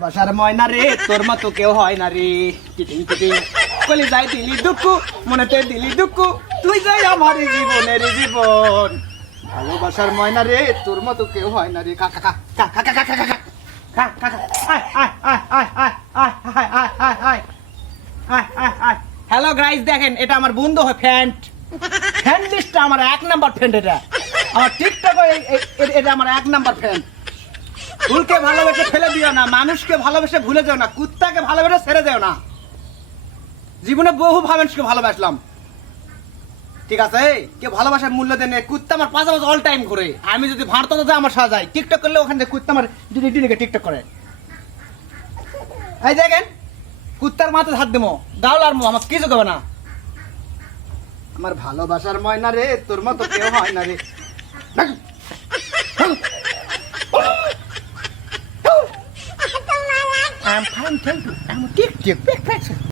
বাসার ময়না রে তোর মতো কেউ হয় না রে কিটিং কিটিং কলি যাই দিলি দুঃখ মনেতে দিলি দুঃখ তুই যাই আমার জীবনের জীবন ভালোবাসার ময়না রে তোর মতো কেউ হয় না রে খা খা খা খা খা খা খা খা খা খা খা খা আয় আয় আয় আয় আয় আয় আয় আয় আয় আয় আয় আয় আয় হ্যালো গাইস দেখেন এটা আমার বন্ধু হয় ফ্যান্ট ফ্যান লিস্টটা আমার এক নাম্বার ফ্যান্ট এটা আমার টিকটকে এটা আমার এক নাম্বার ফ্যান্ট ফুলকে ভালোবেসে ফেলে দিও না মানুষকে ভালোবেসে ভুলে যাও না কুত্তাকে ভালোবেসে ছেড়ে দেও না জীবনে বহু মানুষকে ভালোবাসলাম ঠিক আছে কেউ ভালোবাসার মূল্য দেন কুত্তা আমার পাশাপাশি অল টাইম ঘুরে আমি যদি ভারত যাই আমার সাথে যাই টিকটক করলে ওখানে কুত্তা আমার যদি টিকটক করে এই দেখেন কুত্তার মাথায় হাত দেবো গাওলার মো আমার কিছু দেবে না আমার ভালোবাসার ময়না রে তোর মতো কেউ হয় না রে I'm fine, thank you. I'm a tick, tick, tick, tick.